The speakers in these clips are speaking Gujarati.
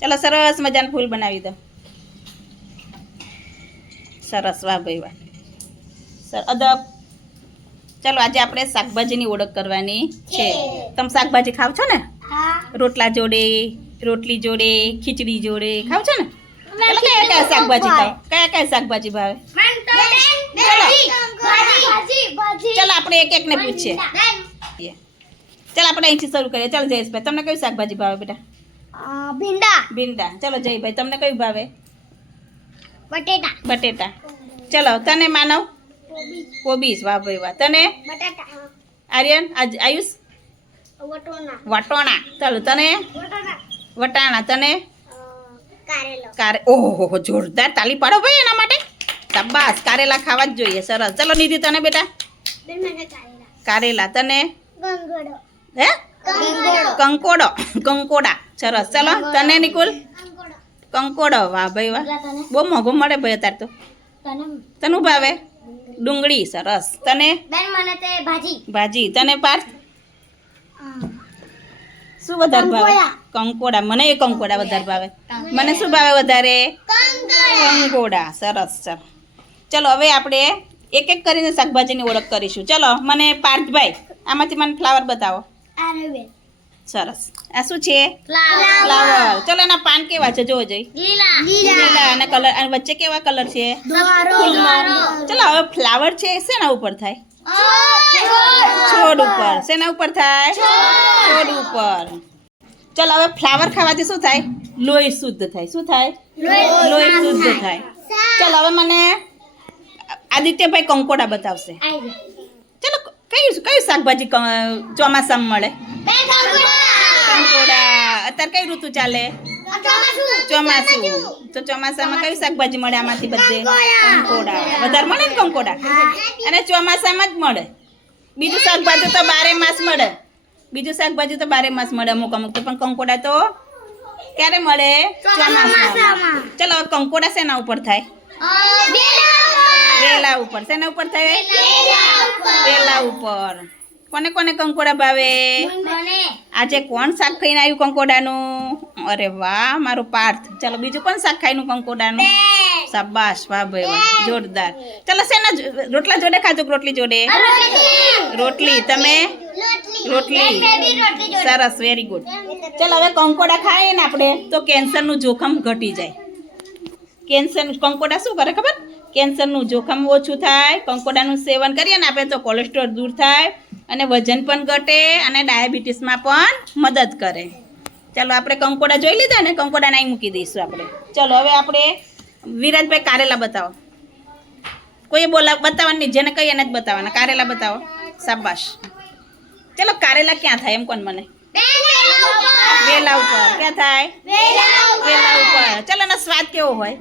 ચાલો સરસ મજાનું ફૂલ બનાવી દો. સરસ વાહ ભાઈ વાહ. સર અદબ. ચાલો આજે આપણે શાકભાજીની ઓળખ કરવાની છે. તમે શાકભાજી ખાવ છો ને? રોટલા જોડે રોટલી જોડે ખીચડી જોડે ખાવ છો ને? ચાલો કયા કયા શાકભાજી ખાવ? કયા કયા શાકભાજી ભાવે? ચાલો. આપણે એક એકને પૂછીએ. ચાલો આપણે અહીંથી શરૂ કરીએ. ચાલો જયેશભાઈ તમને કયું શાકભાજી ભાવે બેટા? ભીંડા. ભીંડા. ચાલો જયભાઈ તમને કયું ભાવે? બટેટા. બટેટા. ચલો તને માનવ? કોબીજ. વાહ ભાઈ વાહ. તને? બટાટા. આર્યન આજ આયુષ? વટોણા. ચાલો તને? વટાણા. તને? કારેલો. કારે ઓહો જોરદાર તાલી પાડો ભાઈ એના માટે. શાબાશ. કારેલા ખાવા જ જોઈએ. સરસ. ચલો નિધિ તને બેટા? કારેલા. કારેલા. તને? હે? કંકોડો. કંકોડા. સરસ. ચલો તને નિકુલ? કંકોડો. વાહ ભાઈ વાહ. બહુ મોંઘું મળે ભાઈ અત્યારે તો. તને? ભાવે? ડુંગળી. સરસ. તને? ભાજી. ભાજી. તને પાર્થ? શું વધારે ભાવે? કંકોડા. મને એ કંકોડા વધારે ભાવે. મને શું ભાવે વધારે? કંકોડા. સરસ ચલો ચલો હવે આપણે એક એક કરીને શાકભાજીની ઓળખ કરીશું. ચલો મને પાર્થભાઈ આમાંથી મને ફ્લાવર બતાવો. બેન. સરસ. આ શું છે? ફ્લાવર ચલો એના પાન કેવા છે? જોવો જઈ. લીલા. લીલા. અને કલર અને વચ્ચે કેવા કલર છે? ચલો હવે ફ્લાવર છે શેના ઉપર થાય? છોડ. ઉપર. શેના ઉપર થાય? છોડ. ઉપર. ચલો હવે ફ્લાવર ખાવાથી શું થાય? લોહી શુદ્ધ થાય. શું થાય? લોહી શુદ્ધ થાય. ચલો હવે મને આદિત્યભાઈ કંકોડા બતાવશે. ચલો કયું કયું શાકભાજી ચોમાસામાં મળે? કંકોડા અત્યારે કઈ ઋતુ ચાલે? ચોમાસું. તો ચોમાસામાં કયું શાકભાજી મળે આમાંથી બધે? કંકોડા. વધારે મળે ને કંકોડા? અને ચોમાસામાં જ મળે. બીજું શાકભાજી તો બારે માસ મળે. બીજું શાકભાજી તો બારે માસ મળે અમુક અમુક તો પણ કંકોડા તો ક્યારે મળે? ચોમાસામાં. ચલો કંકોડા શેના ઉપર થાય? વેલા ઉપર. શેના ઉપર થાય? વેલા ઉપર. કોને કોને કંકોડા ભાવે? આજે કોણ શાક ખાઈને આવ્યું કંકોડાનું? અરે વાહ મારો પાર્થ. ચાલો બીજું કોણ શાક ખાઈનું કંકોડાનું? શાબાશ વાહ ભાઈ વાહ. જોરદાર. ચલો શેના રોટલા જોડે ખાજો રોટલી જોડે? રોટલી. તમે? રોટલી. સરસ વેરી ગુડ ચાલો હવે કંકોડા ખાઈએ ને આપણે તો કેન્સરનું જોખમ ઘટી જાય. કેન્સર કંકોડા શું કરે ખબર? કેન્સરનું જોખમ ઓછું થાય કંકોડાનું સેવન કરીએ ને આપણે તો કોલેસ્ટ્રોલ દૂર થાય. અને વજન પણ ઘટે અને ડાયાબિટીસમાં પણ મદદ કરે. ચાલો આપણે કંકોડા જોઈ લીધા ને? કંકોડા નાઈ મૂકી દઈશું આપણે. ચલો હવે આપણે વિરાજભાઈ કારેલા બતાવો. કોઈ બોલા બતાવવાની નહીં, જેને કહીએ એને જ બતાવવાના. કારેલા બતાવો. શાબાશ. ચલો કારેલા ક્યાં થાય એમ કોણ મને? વેલા ઉપર. ક્યાં થાય? વેલા ઉપર. ચલો એનો સ્વાદ કેવો હોય?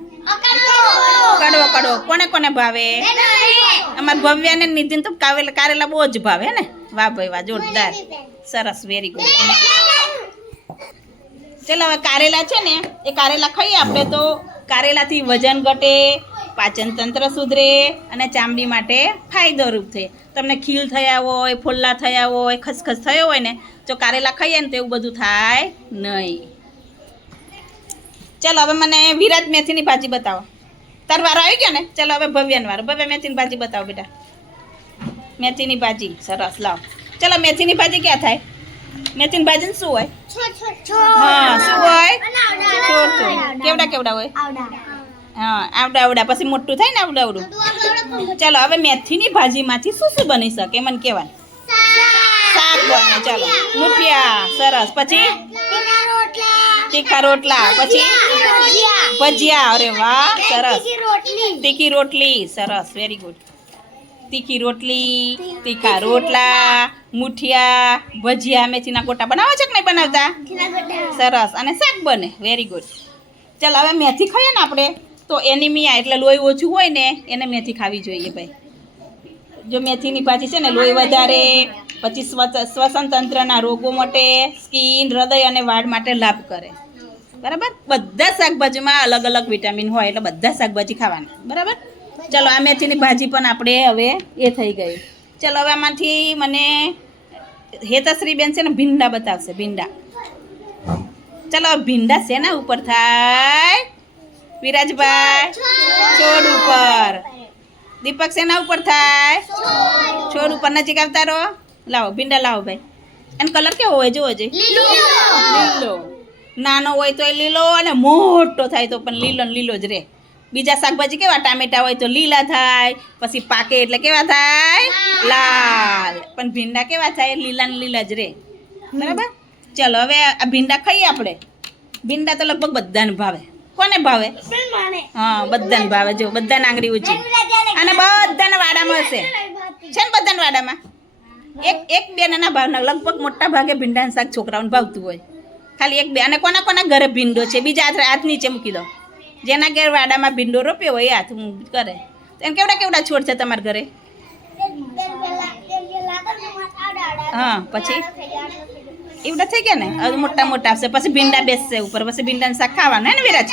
કડવો કડવો. કોને કોને ભાવે? અમારા ભવ્ય અને નિધિન તો કારેલા બહુ જ ભાવે ને? વાહ ભાઈ વાહ, જોરદાર. સરસ વેરી ગુડ ચાલો, હવે કારેલા છે ને, એ કારેલા ખાઈએ આપણે તો. કારેલાથી વજન ઘટે, પાચન તંત્ર સુધરે, અને ચામડી માટે ફાયદોરૂપ થાય તમને ખીલ થયા હોય, ફોલ્લા થયા હોય, ખસખસ થયો હોય ને, જો કારેલા ખાઈએ ને તો એવું બધું થાય નહીં. ચાલો, હવે મને વિરાટ મેથીની ભાજી બતાવો. તાર વારો આવી ગયો ને? ચાલો, હવે ભવ્યન વારો ભવ્ય મેથીની ભાજી બતાવો બેટા. મેથીની ભાજી. સરસ લાવ. ચાલો મેથીની ભાજી ક્યાં થાય? મેથીની ભાજી શું હોય? હા શું હોય? છોડ છોડ. કેવડા કેવડા હોય? હા આવડા આવડા. પછી મોટું થાય ને આવડા આવડું? ચાલો હવે મેથીની ભાજીમાંથી શું શું બની શકે? મને કહેવાનું. શાક. બને ચાલો. મુઠિયા. સરસ. પછી? તીખા રોટલા. પછી? ભજીયા. અરે વાહ સરસ. તીખી રોટલી. સરસ. વેરી ગુડ તીખી રોટલી તીખા રોટલા મુઠિયા ભજીયા મેથીના ગોટા બનાવો છો કે નહીં બનાવતા? સરસ. અને શાક બને. વેરી ગુડ ચાલ હવે મેથી ખાઈએ ને આપણે? તો એનિમિયા એટલે લોહી ઓછું હોય ને એને મેથી ખાવી જોઈએ ભાઈ. જો મેથીની ભાજી છે ને લોહી વધારે પછી શ્વસન તંત્રના રોગો માટે સ્કિન હૃદય અને વાળ માટે લાભ કરે. બરાબર? બધા શાકભાજીમાં અલગ અલગ વિટામિન હોય એટલે બધા શાકભાજી ખાવાના. બરાબર? ચલો આ મેથીની ભાજી પણ આપણે હવે એ થઈ ગઈ. ચલો હવે આમાંથી મને હેતશ્રીબેન છે ને ભીંડા બતાવશે ભીંડા. ચલો ભીંડા શેના ઉપર થાય? વિરાજભાઈ છોડ ઉપર. દીપક શેના ઉપર થાય? છોડ ઉપર. નજીક આવતા રહો. લાવો ભીંડા લાવો ભાઈ. એનો કલર કેવો હોય જોવો જોઈએ લીલો. નાનો હોય તો એ લીલો અને મોટો થાય તો પણ લીલો ને લીલો જ રહે. બીજા શાકભાજી કેવા? ટામેટા હોય તો લીલા થાય પછી પાકે એટલે કેવા થાય? લાલ. પણ ભીંડા કેવા થાય? લીલા ને લીલા જ રહે બરાબર? ચલો હવે આ ભીંડા ખાઈએ આપણે. ભીંડા તો લગભગ બધાને ભાવે. કોને ભાવે? હા બધાને ભાવે. જો બધાને આંગળી ઊંચી. અને બધાને વાડામાં હશે. છે ને બધાને વાડામાં? એક એક બે નાના ભાવના લગભગ મોટા ભાગે ભીંડાનું શાક છોકરાઓને ભાવતું હોય. ખાલી એક બે. અને કોના કોના ઘરે ભીંડો છે? બીજા હાથ નીચે મૂકી દો. જેના ઘેર વાડામાં ભીંડો રોપ્યો હોય એ હાથ કરે. તો એમ કેવડા કેવડા છોડ છે તમારા ઘરે? હા, પછી? એવડા થઈ ગયા ને? હવે મોટા મોટા આવશે. પછી ભીંડા બેસશે ઉપર. પછી ભીંડા શાક ખાવાનું ને વિરાજ?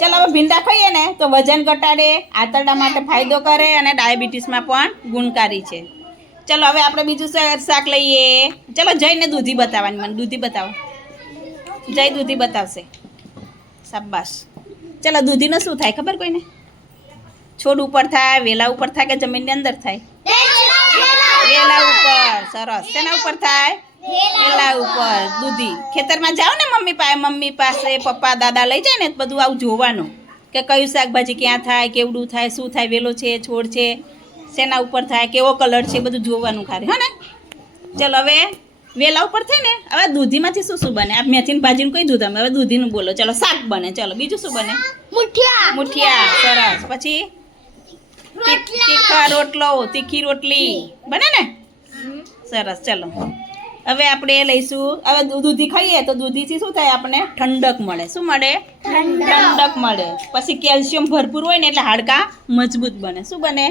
ચાલો, હવે ભીંડા ખાઈએ ને તો વજન ઘટાડે, આંતરડા માટે ફાયદો કરે અને ડાયાબિટીસમાં પણ ગુણકારી છે. ચલો, હવે આપણે બીજું શાક લઈએ. ચલો જઈને દૂધી બતાવવાની, મને દૂધી બતાવો. જય દૂધી બતાવશે. શાબાશ. ચલો, દૂધીનો શું થાય ખબર કોઈને? છોડ ઉપર થાય, વેલા ઉપર થાય કે જમીનની અંદર થાય? વેલા ઉપર, સરસ. શેના ઉપર થાય? વેલા ઉપર, દૂધી. ખેતરમાં જાઓ ને મમ્મી પાસે મમ્મી પાસે, પપ્પા, દાદા લઈ જાય ને બધું આવું જોવાનું. કે કયું શાકભાજી ક્યાં થાય, કેવડું થાય, શું થાય, વેલો છે, છોડ છે, શેના ઉપર થાય, કેવો કલર છે, બધું જોવાનું ખારે હા ને? ચલો, હવે વેલા ઉપર થઈ ને હવે દૂધીમાંથી શું શું બને? આ મેથીની ભાજીનું કઈ દૂધ અમે હવે દૂધીનું બોલો. ચલો શાક બને. ચલો બીજું શું બને? મુઠિયા. મુઠિયા સરસ. પછી તીખા રોટલો તીખી રોટલી. બને ને? સરસ ચલો. હવે આપણે લઈશું. હવે દૂધી ખાઈએ તો દૂધીથી શું થાય આપણને? ઠંડક મળે. શું મળે? ઠંડક. મળે. પછી કેલ્શિયમ ભરપૂર હોય ને એટલે હાડકા મજબૂત બને. શું બને?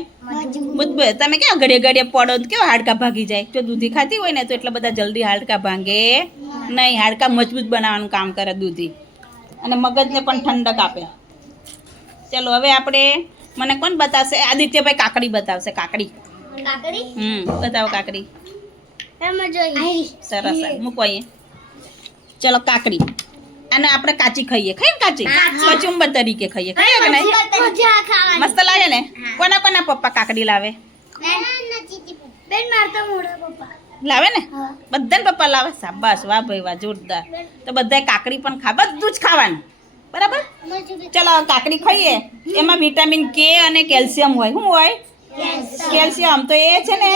મજબૂત. તમે ક્યાં ઘડીએ ઘડીએ પડો તો કેવા હાડકા ભાગી જાય? જો દૂધી ખાતી હોય ને તો એટલા બધા જલ્દી હાડકા ભાંગે નહીં. હાડકા મજબૂત બનાવવાનું કામ કરે દૂધી. અને મગજને પણ ઠંડક આપે. ચલો હવે આપણે મને કોણ બતાવશે? આદિત્યભાઈ કાકડી બતાવશે. કાકડી. કાકડી? હમ બતાવો કાકડી. સરસ. મૂકો અહીંયા. ચલો કાકડી. અને આપણે કાચી ખાઈએ. ખાઈએ ને કાચી? કાચી. કચુંબર તરીકે ખાઈએ. ખાઈએ કે નહીં? મસ્ત લાગે ને? કોના કોના પપ્પા કાકડી લાવે? બેન. મારતા મોઢા પપ્પા. લાવે ને? બધાને પપ્પા લાવે? સાબાસ વાહ ભાઈ વાહ જોરદાર. તો બધાએ કાકડી પણ ખા બધું જ ખાવાનું. બરાબર? ચલો કાકડી ખાઈએ. એમાં વિટામિન કે અને કેલ્શિયમ હોય. શું હોય? કેલ્શિયમ. તો એ છે ને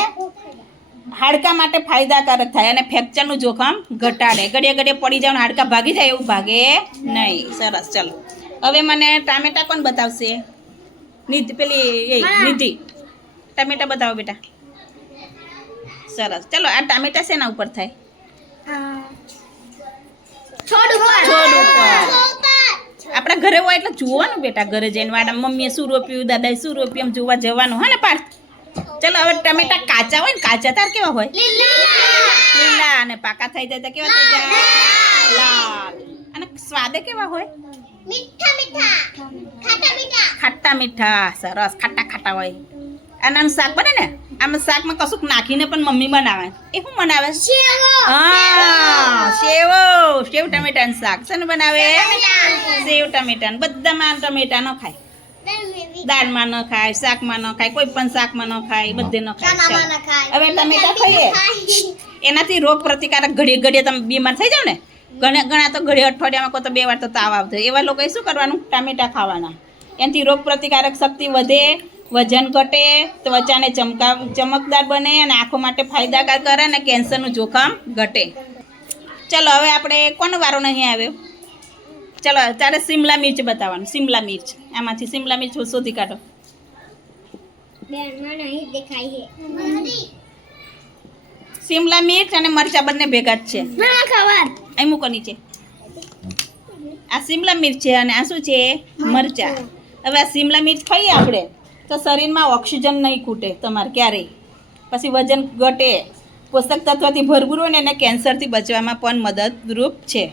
હાડકા માટે ફાયદાકારક થાય અને ફ્રેક્ચરનું જોખમ ઘટાડે. ઘડીએ ઘડીએ પડી જાવ હાડકા ભાગી જાય એવું ભાગે નહીં. સરસ ચલો. હવે મને ટામેટા કોણ બતાવશે? નિધિ પેલી એ નિધિ. ટામેટા બતાવો બેટા. સરસ. ચલો આ ટામેટા શેના ઉપર થાય? છોડ ઉપર. છોડ ઉપર. આપણા ઘરે હોય એટલે જોવાનું બેટા ઘરે જઈને. વાડા મમ્મીએ શું રોપ્યું દાદાએ શું રોપ્યું એમ જોવા જવાનું. હા ને પાર્થ? ચલો હવે ટમેટા કાચા હોય ને કાચા તાર કેવા હોય? લીલા. અને પાકા થઈ જાય તો કેવા થઈ જાય? લાલ. અને સ્વાદે કેવા હોય? મીઠા મીઠા. ખાટા મીઠા. ખાટા મીઠા સરસ ખાટા ખાટા હોય. અને શાક બને ને આમ શાકમાં કશુંક નાખીને પણ મમ્મી બનાવે. એ શું બનાવે? હા સેવો. સેવ. ટમેટાનું શાક. છે ને બનાવે? સેવ ટમેટા બધામાં ટમેટા ન ખાય. દાળમાં ન ખાય શાકમાં ન ખાય કોઈ પણ શાકમાં ન ખાય બધે ન ખાય. હવે ટમેટા ખાઈએ. એનાથી રોગ પ્રતિકારક ઘડીએ ઘડીએ તમે બીમાર થઈ જાવ ને. ઘણા ઘણા તો ઘડી અઠવાડિયામાં કોઈ તો બે વાર તો તાવ આવતો એવા લોકોએ શું કરવાનું? ટામેટા ખાવાના. એનાથી રોગ પ્રતિકારક શક્તિ વધે વજન ઘટે ત્વચાને ચમકા ચમકદાર બને અને આંખો માટે ફાયદાકાર કરે અને કેન્સરનું જોખમ ઘટે. ચલો હવે આપણે કોનો વારો નહીં આવ્યો? ચલો તારે સિમલા મિર્ચ બતાવવાનું સિમલા મિર્ચ. આમાંથી સિમલા મિર્ચ શોધી કાઢો. સિમલા મિર્ચ અને મરચા બંને ભેગા જ છે. અહીં મૂકો નીચે. આ સિમલા મિર્ચ છે અને આ શું છે? મરચા. હવે આ સિમલા મિર્ચ ખાઈએ આપણે તો શરીરમાં ઓક્સિજન નહીં ખૂટે તમારે ક્યારેય. પછી વજન ઘટે. પોષક તત્વથી ભરપૂર હોય ને એને કેન્સરથી બચવામાં પણ મદદરૂપ છે.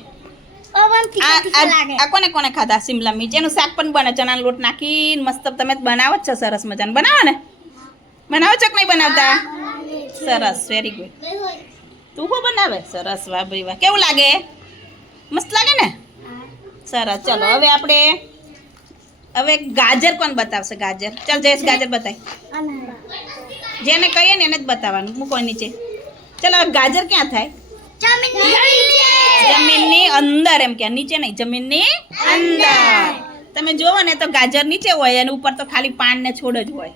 આ કોને કોને ખાધા? સિમલા મિર્ચ. એનું શાક પણ બને ચણાનો લોટ નાખીને મસ્ત તમે બનાવો જ છો સરસ મજાનું. બનાવો ને? બનાવો છો કે નહીં બનાવતા? સરસ વેરી ગુડ તું શું બનાવે? સરસ વાહ ભાઈ વાહ. કેવું લાગે? મસ્ત લાગે ને? સરસ. ચલો હવે આપણે હવે ગાજર કોણ બતાવશે? ગાજર. ચાલ જયેશ ગાજર બતાય. જેને કહીએ ને એને જ બતાવવાનું. મૂકો નીચે. ચાલો હવે ગાજર ક્યાં થાય? જમીનની અંદર એમ કે નીચે નહીં જમીનની અંદર. તમે જોવો ને તો ગાજર નીચે હોય અને ઉપર તો ખાલી પાન ને છોડ જ હોય.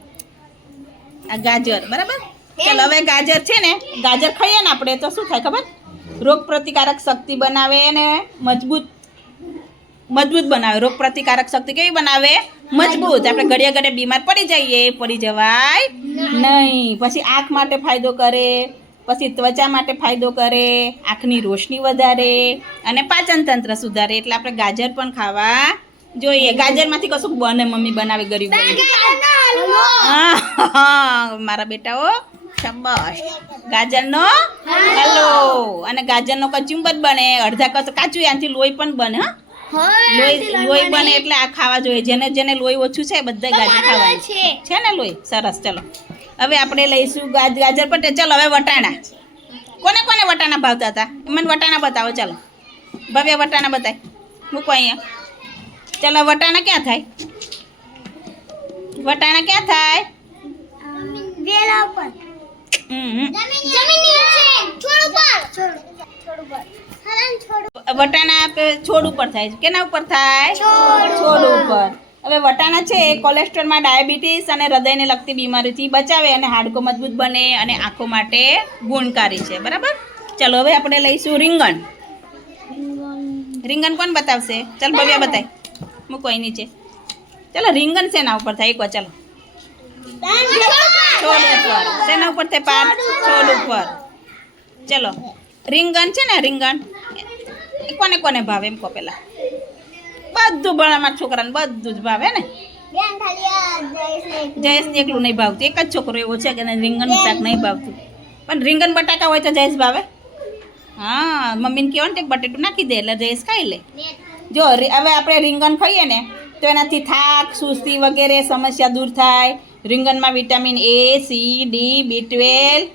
આ ગાજર બરાબર? ચાલો હવે ગાજર છે ને ગાજર ખાઈએ ને આપણે તો શું થાય ખબર? રોગ પ્રતિકારક શક્તિ બનાવે અને મજબૂત મજબૂત બનાવે. રોગ પ્રતિકારક શક્તિ કેવી બનાવે? મજબૂત. આપણે ઘડિયા ઘડિયા બીમાર પડી જઈએ પડી જવાય નહીં. પછી આંખ માટે ફાયદો કરે. પછી ત્વચા માટે ફાયદો કરે આંખની રોશની વધારે અને પાચન તંત્ર સુધારે. એટલે આપણે ગાજર પણ ખાવા જોઈએ. ગાજરમાંથી કશું બને મમ્મી બનાવે ગરીબ મારા બેટાઓ શાબાશ. ગાજરનો હલો. અને ગાજરનો કચુંબર બને. અડધા કચ કાચું આનાથી લોહી પણ બને હા. લોહી લોહી બને. એટલે આ ખાવા જોઈએ. જેને જેને લોહી ઓછું છે બધા ગાજર ખાવા છે ને લોહી? સરસ ચલો. હવે આપણે લઈશું ગાજ ગાજર પટે ચલો હવે વટાણા. કોને કોને વટાણા ભાવતા હતા? મને વટાણા બતાવો ચાલો. ભવ્ય વટાણા બતાય. મૂકો અહીંયા. ચાલો વટાણા ક્યાં થાય? વટાણા ક્યાં થાય? વેલા ઉપર. વટાણા છોડ ઉપર થાય કેના ઉપર થાય? છોડ ઉપર. હવે વટાણા છે, એ કોલેસ્ટ્રોલમાં ડાયાબિટીસ અને હૃદયને લગતી બીમારીથી બચાવે અને હાડકો મજબૂત બને અને આંખો માટે ગુણકારી છે, બરાબર? ચલો, હવે આપણે લઈશું રીંગણ. રીંગણ કોણ બતાવશે? ચાલ, ભવ્યા બતાય. મૂકો અહીં નીચે. ચાલો, રીંગણ શેના ઉપર થાય? એક વાર, ચાલો. છોડ ઉપર. શેના ઉપર થાય પાર છોડ ઉપર. ચલો. રીંગણ છે ને, રીંગણ? કોને કોને ભાવે? એમ કહો પેલા બધું ભણામાં છોકરાને બધું જ ભાવે ને. જયેશને એકલું નહીં ભાવતું. એક જ છોકરો એવો છે કે રીંગણ શાક નહીં ભાવતું. પણ રીંગણ બટાકા હોય તો જયેશ ભાવે. હા મમ્મીને કહેવાય ને એક બટેટું નાખી દે એટલે જયેશ ખાઈ લે. જો હવે આપણે રીંગણ ખાઈએ ને તો એનાથી થાક સુસ્તી વગેરે સમસ્યા દૂર થાય. રીંગણમાં vitamin A C D B twelve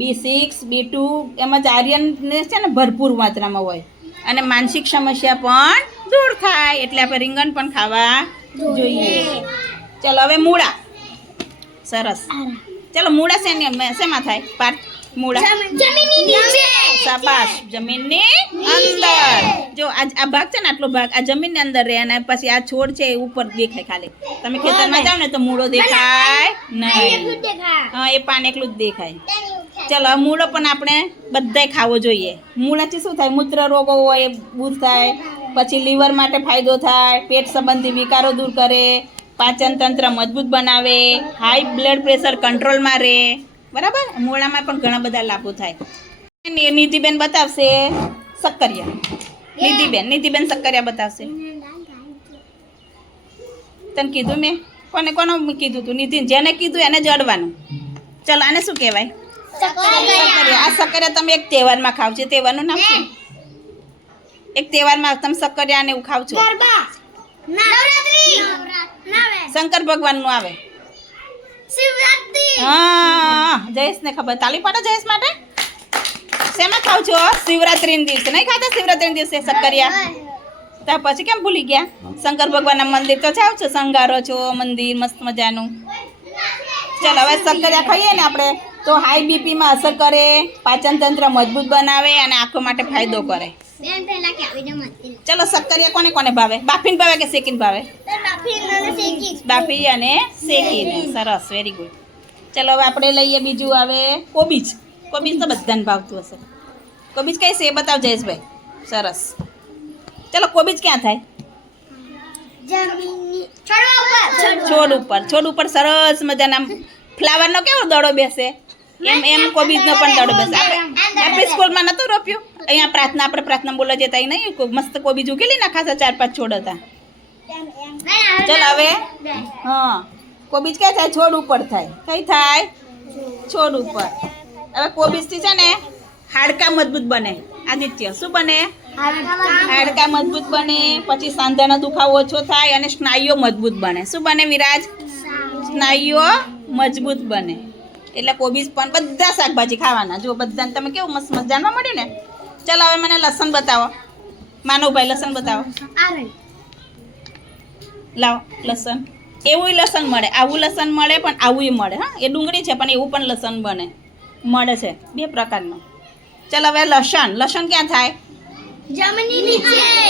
B six B two એમજ આર્યનને છે ને ભરપૂર માત્રામાં હોય. અને માનસિક સમસ્યા પણ દૂર થાય એટલે આપણે રીંગણ પણ ખાવા જોઈએ. ચલો હવે મૂળા. સરસ. ચલો મૂળા શેની શેમાં થાય? પાર્ટ મૂળા. શાબાશ. જમીનની અંદર. જો આ આ ભાગ છે ને આટલો ભાગ આ જમીનની અંદર રહે અને પછી આ છોડ છે એ ઉપર દેખાય ખાલી. તમે ખેતરમાં જાઓ ને તો મૂળો દેખાય નહીં. હા એ પાન એકલું જ દેખાય. ચલો આ મૂળો પણ આપણે બધાય ખાવો જોઈએ. મૂળાથી શું થાય? મૂત્ર રોગો હોય દૂર થાય. પછી લીવર માટે ફાયદો થાય પેટ સંબંધી વિકારો દૂર કરે પાચન તંત્ર મજબૂત બનાવે હાઈ બ્લડ પ્રેશર કંટ્રોલમાં રહે. બરાબર? મૂળામાં પણ ઘણા બધા લાભો થાય. નીતિબેન બતાવશે સક્કરિયા. નિધિબેન નીતિબેન સક્કરિયા બતાવશે. તને કીધું મેં? કોને કોનો કીધું તું? નીતિન જેને કીધું એને જડવાનું ચલો આને શું કહેવાય? સક્કરિયા. આ સક્કરિયા તમે એક તહેવારમાં ખાવ છો. તહેવારનું નામ શું? એક તહેવારમાં તમે સક્કરિયાને એવું ખાવ છો. શંકર ભગવાનનું આવે. હા જયેશને ખબર. તાલી પાડો જયેશ માટે. શેમાં ખાવ છો? શિવરાત્રીના દિવસે. નહીં ખાતા શિવરાત્રીના દિવસે સક્કરિયા ત્યાર પછી કેમ ભૂલી ગયા? શંકર ભગવાનના મંદિર તો જાવ છો શણગારો છો મંદિર મસ્ત મજાનું. ચાલો હવે સક્કરિયા ખાઈએ ને આપણે. તો હાઈ બીપીમાં અસર કરે પાચન તંત્ર મજબૂત બનાવે અને આંખો માટે ફાયદો કરે. બેન પહેલા કે આવી જમતી ચલો સક્કરિયા કોને કોને ભાવે? બાફીને ભાવે કે શેકીન ભાવે? બાફી અને શેકીને. સરસ વેરી ગુડ ચલો હવે આપણે લઈએ બીજું આવે કોબીજ. કોબીજ તો બધાને ભાવતું હશે. કોબીજ કઈ છે એ બતાવ જયેશભાઈ. સરસ. ચલો કોબીજ ક્યાં થાય? છોડ ઉપર. છોડ ઉપર. સરસ મજાના ફ્લાવરનો કેવો દડો બેસે? એમ એમ કોબીજનો પણ દડો બસ. આપણે આપણી સ્કૂલમાં નહોતું રોપ્યું. અહીંયા પ્રાર્થના આપણે પ્રાર્થના બોલવા જતા નહીં. મસ્ત કોબીજ ઉકેલી ના ખાસા ચાર પાંચ છોડ હતા. ચલ હવે. હા. કોબીજ ક્યાં થાય? છોડ ઉપર થાય. કઈ થાય? છોડ ઉપર. હવે કોબીજથી છે ને હાડકા મજબૂત બને. આદિત્ય શું બને? હાડકા મજબૂત. બને. પછી સાંધાનો દુખાવો ઓછો થાય અને સ્નાયુઓ મજબૂત બને. શું બને વિરાજ? સ્નાયુઓ મજબૂત બને. એટલે કોબીજ પણ બધા શાકભાજી ખાવાના. જો બધાને તમે કેવું મસ્ત મસ્ત જાણવા મળ્યું ને? ચાલો હવે મને લસણ બતાવો. માનવભાઈ લસણ બતાવો. લાવો લસણ. એવું લસણ મળે. આવું લસણ મળે પણ આવું મળે હા? એ ડુંગળી છે પણ એવું પણ લસણ બને. મળે છે બે પ્રકારનું. ચાલ હવે લસણ. લસણ ક્યાં થાય?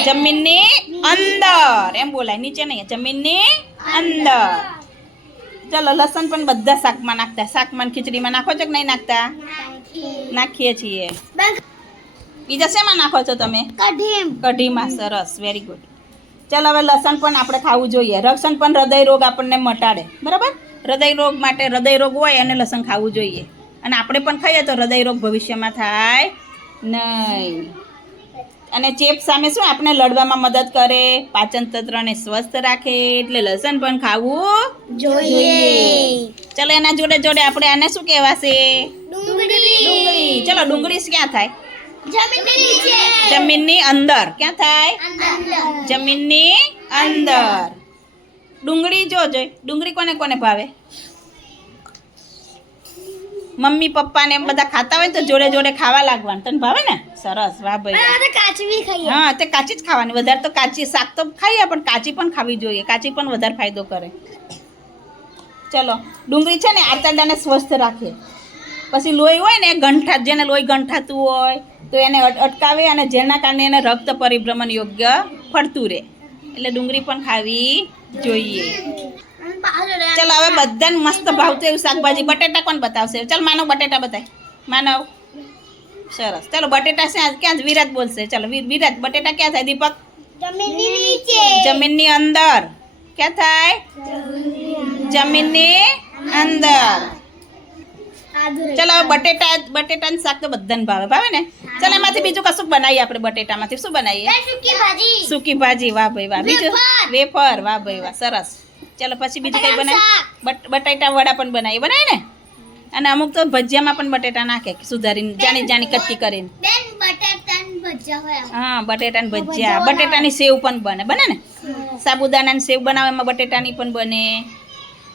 જમીનની અંદર. એમ બોલાય નીચે નહીં જમીનની અંદર. ચાલો લસણ પણ બધા શાકમાં નાખતા. શાકમાં ખીચડીમાં નાખો છો કે નહીં નાખતા? નાખીએ છીએ. બીજા શેમાં નાખો છો તમે? કઢીમ. કઢીમાં સરસ વેરી ગુડ ચાલો હવે લસણ પણ આપણે ખાવું જોઈએ. લસણ પણ હૃદય રોગ આપણને મટાડે. બરાબર? હૃદય રોગ માટે હૃદય રોગ હોય એને લસણ ખાવું જોઈએ. અને આપણે પણ ખાઈએ તો હૃદય રોગ ભવિષ્યમાં થાય નહીં. અને ચેપ સામે શું? આપણે લડવામાં મદદ કરે પાચન તંત્રને સ્વસ્થ રાખે એટલે લસણ પણ ખાવું જોઈએ. ચલો એના જોડે જોડે આપણે આને શું કહેવાશે? ડુંગળી. ચલો ડુંગળી ક્યાં થાય? જમીનની અંદર. ક્યાં થાય? જમીનની અંદર. ડુંગળી જોજો ડુંગળી કોને કોને ભાવે? મમ્મી પપ્પા ને એમ બધા ખાતા હોય તો જોડે જોડે ખાવા લાગવાનું. તને ભાવે ને? સરસ વાહ ભાઈ કાચી ખાઈએ. હા તે કાચી જ ખાવાની. વધારે તો કાચી શાક તો ખાઈએ પણ કાચી પણ ખાવી જોઈએ. કાચી પણ વધારે ફાયદો કરે. ચલો ડુંગળી છે ને આંતરડાને સ્વસ્થ રાખે. પછી લોહી હોય ને ગંઠા જેને લોહી ગંઠાતું હોય તો એને અટકાવે અને જેના કારણે એને રક્ત પરિભ્રમણ યોગ્ય ફરતું રહે. એટલે ડુંગળી પણ ખાવી જોઈએ. ચાલ હવે બધાને મસ્ત ભાવતું એવું શાકભાજી. બટેટા કોણ બતાવશે? ચાલ માનવ બટેટા બતાય. માનવ. સરસ. ચાલો બટેટા છે ક્યાં વિરાટ બોલશે? ચાલો વિરાટ બટેટા ક્યાં થાય દીપક? જમીનની અંદર. ક્યાં થાય? જમીનની અંદર. ચાલો બટેટા બટેટા શાક તો બધાને ભાવે ભાવે ને? ચાલો એમાંથી બીજું કશું બનાવીએ આપણે બટેટામાંથી. શું બનાવીએ? સૂકી ભાજી. વાહ ભાઈ વાહ. બીજું? વેફર. વાહ ભાઈ વાહ સરસ. ચાલો પછી બીજું કઈ બનાવીએ? બટાટા વડા પણ બનાવીએ. બનાવીએ ને? અને અમુક તો ભજીયામાં પણ બટેટા નાખે સુધારીને જાણી જાણી કચ્ચી કરીને. બેન બટાટા હા બટેટાની ભજીયા. બટેટાની સેવ પણ બને. બને ને? સાબુદાણાની સેવ બનાવે એમાં બટેટાની પણ બને.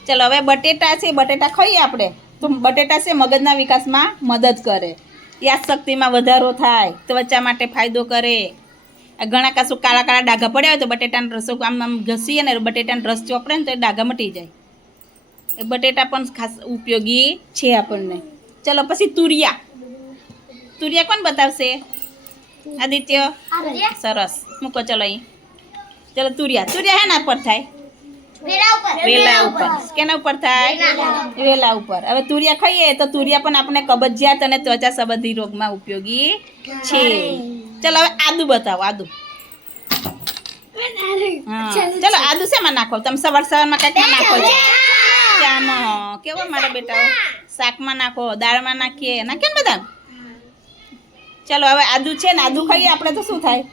ચલો હવે બટેટા છે બટેટા ખાઈએ આપણે. તો બટેટા છે મગજના વિકાસમાં મદદ કરે. યાદશક્તિમાં વધારો થાય ત્વચા માટે ફાયદો કરે. ઘણા કાશું કાળા કાળા ડાઘા પડ્યા હોય તો બટેટાનો રસો આમ આમ ઘસીએ ને બટેટાનો રસ ચોપડે ને તો એ ડાઘા મટી જાય. બટેટા પણ ખાસ ઉપયોગી છે આપણને. ચલો પછી તુરિયા. તુરિયા કોણ બતાવશે? આદિત્ય. સરસ. મૂકો ચલો અહીં. ચલો તુરિયા. તુરિયા હેના પર થાય? વેલા ઉપર. કેના ઉપર થાય? વેલા ઉપર. હવે તુરિયા ખાઈએ તો તુરિયા પણ આપણે કબજિયાત અને ત્વચા સંબંધી રોગમાં ઉપયોગી છે. ચલો હવે આદુ બતાવો આદુ. ચલો આદુ શેમાં નાખો? તમે સવાર સવારમાં કંઈક નાખો છો. ચામાં કેવો મારા બેટા? શાકમાં નાખો દાળમાં નાખીએ. નાખીએ ને બધા? ચલો હવે આદુ છે ને આદુ ખાઈએ. આપણે તો શું થાય?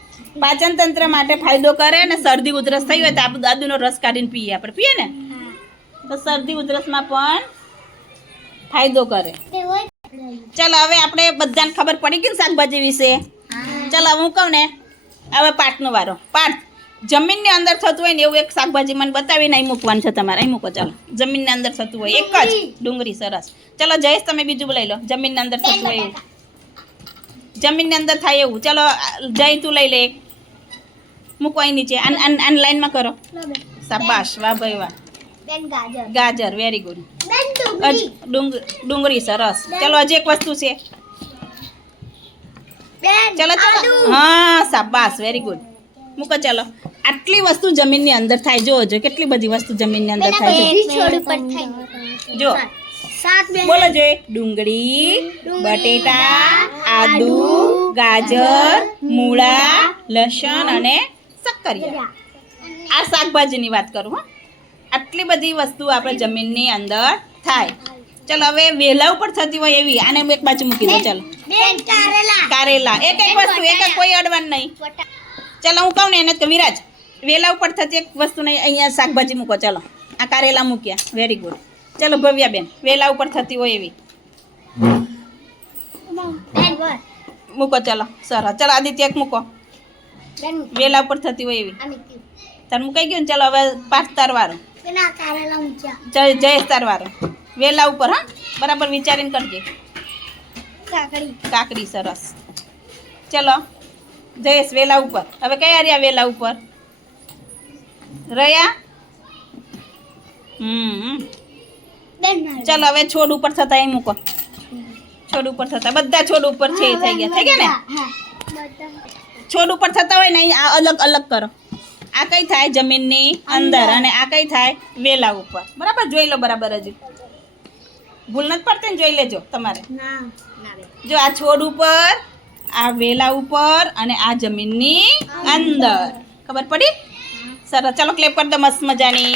પાચન તંત્ર માટે ફાયદો કરે ને શરદી ઉધરસ થઈ હોય તો આપણે આદુનો રસ કાઢીને પીએ આપણે. પીએ ને? તો શરદી ઉધરસમાં પણ ફાયદો કરે. ચાલો હવે આપણે બધાને ખબર પડી ગઈ ને શાકભાજી વિશે? ચાલો હું કહું ને હવે પાટનો વારો. પાટ જમીનની અંદર થતું હોય ને એવું એક શાકભાજી મને બતાવીને અહીં મૂકવાનું છે તમારે. અહીં મૂકો ચાલો. જમીનની અંદર થતું હોય એક જ ડુંગળી સરસ. ચાલો જયેશ તમે બીજું લઈ લો. જમીનની અંદર થતું હોય એવું. જમીનની અંદર થાય એવું. ચલો જય તું લઈ લે એક. મૂકો અહીં નીચે. આન આન આન લાઈનમાં કરો. શાબાશ વાહ ભાઈ વાહ. ગાજર. વેરી ગુડ ડુંગળી. સરસ. ચલો હજી એક વસ્તુ છે. ચલો ચલો. હા શાબાશ વેરી ગુડ મૂકો ચાલો. આટલી વસ્તુ જમીનની અંદર થાય. જો જો કેટલી બધી વસ્તુ જમીનની અંદર થાય જો બોલો જોઈએ ડુંગળી બટેટા આદુ ગાજર મૂળા લસણ અને શક્કરિયા. આ શાકભાજીની વાત કરું હા. આટલી બધી વસ્તુ આપણે જમીનની અંદર થાય. ચલો હવે વેલા ઉપર થતી હોય એવી. આને એક બાજુ મૂકી દો ચાલો. કારેલા. એક એક વસ્તુ એક કોઈ અડવાનું નહીં. ચાલો હું કહું ને એને તો વિરાજ વેલા ઉપર થતી એક વસ્તુ નહીં અહીંયા શાકભાજી મૂકો ચાલો. આ કારેલા મૂક્યા. વેરી ગુડ ચાલો ભવ્યા બેન વેલા ઉપર થતી હોય એવી. મૂકો ચાલો. સરસ. ચાલો આદિત્ય એક મૂકો. વેલા ઉપર થતી હોય એવી. તાર મુકાઈ ગયું ને ચાલો હવે પાંચ તારવારો. જય જયેશ તારવારો. વેલા ઉપર હા? બરાબર વિચારીને કરજે. કાકડી. કાકડી સરસ. ચલો. જયેશ વેલા ઉપર. હવે કયા રહ્યા વેલા ઉપર? રહ્યા? હમ ચાલો હવે છોડ ઉપર થતા એ મૂકો. છોડ ઉપર થતા. બધા છોડ ઉપર છે એ થઈ ગયા. થઈ ગયા ને? છોડ ઉપર થતા હોય ને આ અલગ અલગ કરો. આ કઈ થાય? જમીનની અંદર અને આ કઈ થાય? વેલા ઉપર. બરાબર? જોઈ લો બરાબર હજી. ભૂલ નથી પડતી ને? જોઈ લેજો તમારે. જો આ છોડ ઉપર આ વેલા ઉપર અને આ જમીનની અંદર. ખબર પડી? સરસ. ચાલો ક્લેપ કરી દો, મસ્ત મજાની.